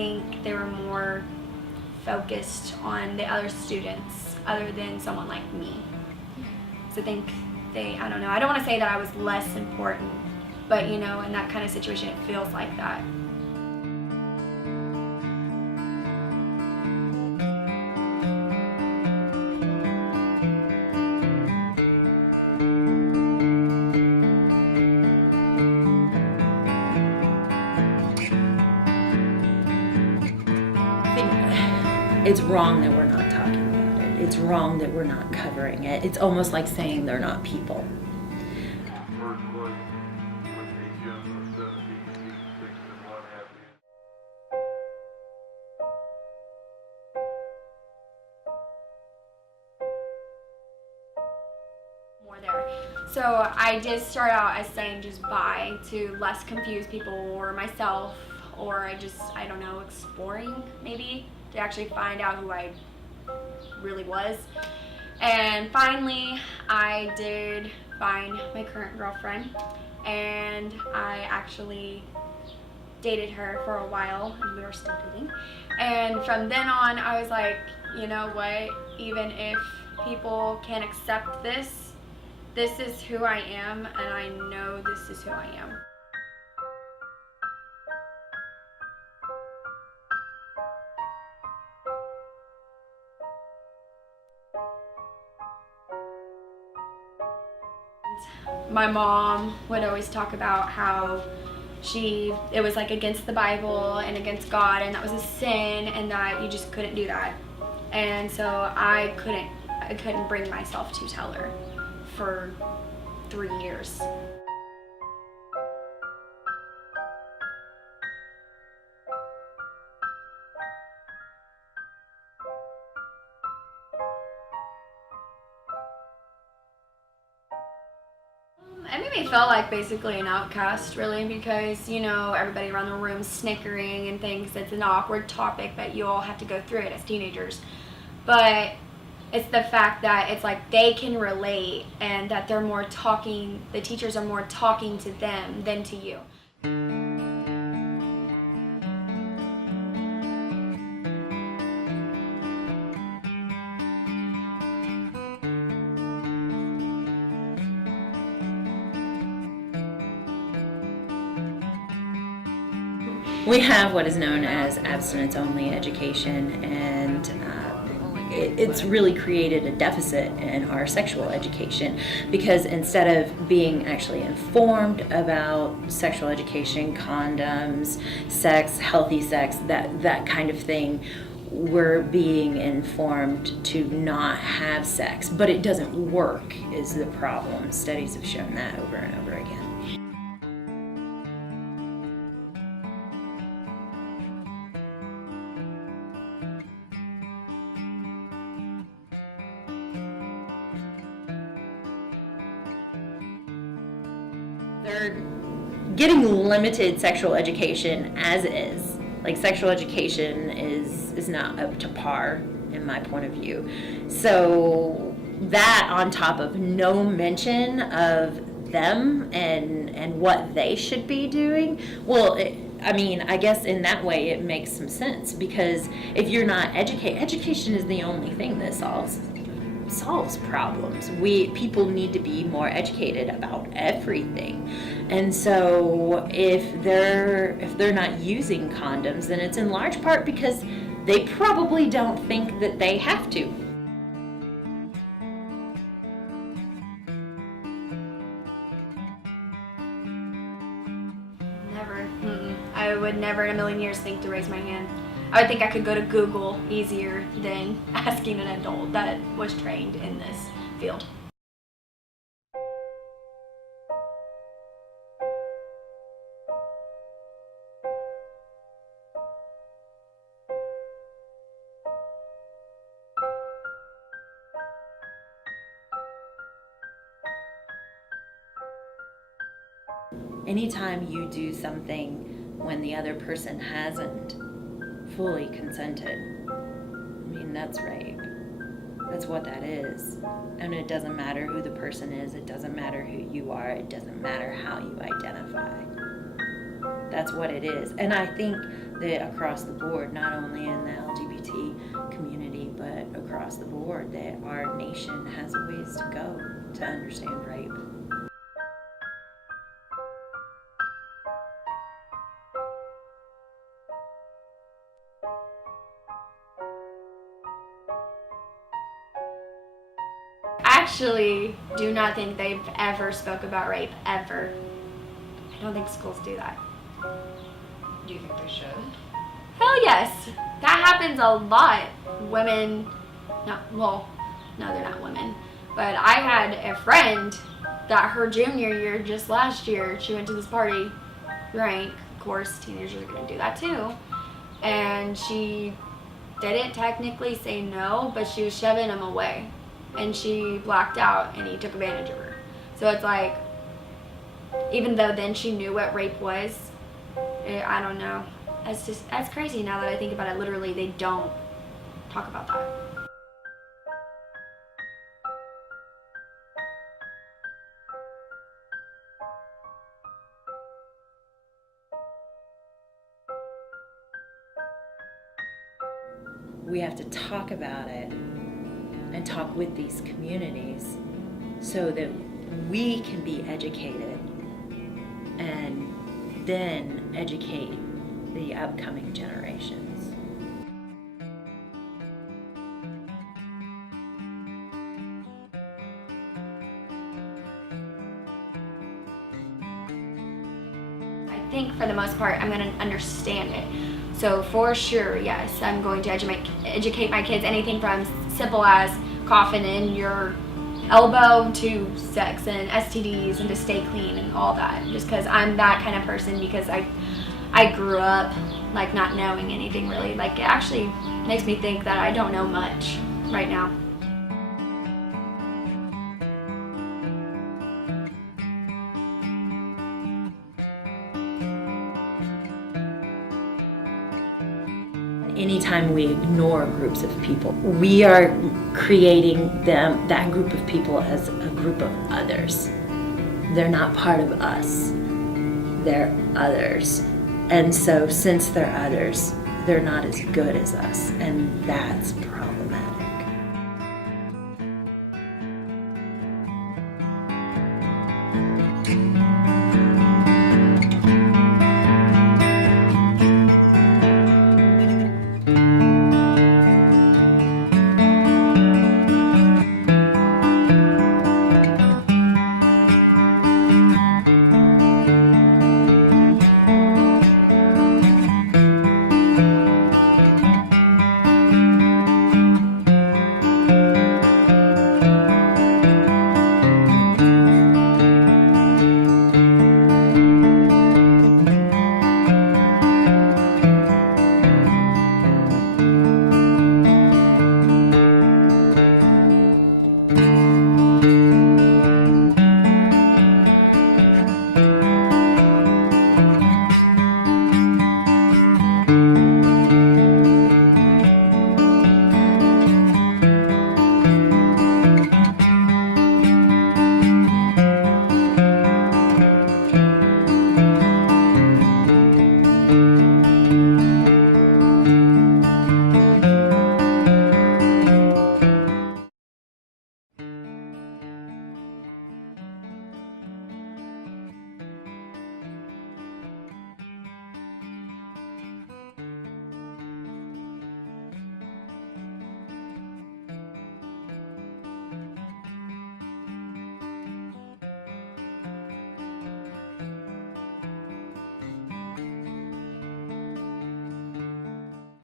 think they were more focused on the other students other than someone like me. So I think I don't know, I don't want to say that I was less important, but in that kind of situation it feels like that. It's wrong that we're not talking about it. It's wrong that we're not covering it. It's almost like saying they're not people. More there. So I did start out as saying just bi to less confuse people or myself, or I don't know, exploring maybe to actually find out who I really was. And finally I did find my current girlfriend, and I actually dated her for a while, and we were still dating. And from then on I was like, you know what, even if people can't accept this is who I am, and I know this is who I am. My mom would always talk about how it was like against the Bible and against God, and that was a sin, and that you just couldn't do that. And so I couldn't bring myself to tell her for 3 years. It made me feel like basically an outcast, really, because everybody around the room snickering and thinks it's an awkward topic that you all have to go through it as teenagers. But it's the fact that it's like they can relate, and that the teachers are more talking to them than to you. We have what is known as abstinence-only education, and it's really created a deficit in our sexual education, because instead of being actually informed about sexual education, condoms, sex, healthy sex, that kind of thing, we're being informed to not have sex. But it doesn't work is the problem. Studies have shown that over and over again. They're getting limited sexual education as is. Like, sexual education is not up to par in my point of view. So that, on top of no mention of them and what they should be doing, well, I guess in that way it makes some sense, because if you're not education is the only thing that solves problems. People need to be more educated about everything. And so if they're not using condoms, then it's in large part because they probably don't think that they have to. Never. I would never in a million years think to raise my hand. I would think I could go to Google easier than asking an adult that was trained in this field. Anytime you do something when the other person hasn't fully consented, that's rape. That's what that is. And it doesn't matter who the person is, it doesn't matter who you are, it doesn't matter how you identify. That's what it is. And I think that across the board, not only in the LGBT community, but across the board, that our nation has a ways to go to understand rape. I actually do not think they've ever spoke about rape, ever. I don't think schools do that. Do you think they should? Hell yes. That happens a lot. Women, no, they're not women. But I had a friend that her junior year, just last year, she went to this party, drank. Of course, teenagers are going to do that too. And she didn't technically say no, but she was shoving him away. And she blacked out and he took advantage of her. So it's like, even though then she knew what rape was, I don't know. That's crazy now that I think about it. Literally, they don't talk about that. We have to talk about it and talk with these communities so that we can be educated and then educate the upcoming generations. I think for the most part, I'm going to understand it. So for sure, yes, I'm going to educate my kids anything from simple as coughing in your elbow to sex and STDs and to stay clean and all that. Just because I'm that kind of person, because I grew up like not knowing anything really. Like it actually makes me think that I don't know much right now. Anytime we ignore groups of people, we are creating that group of people as a group of others. They're not part of us. They're others. And so since they're others, they're not as good as us. And that's problematic.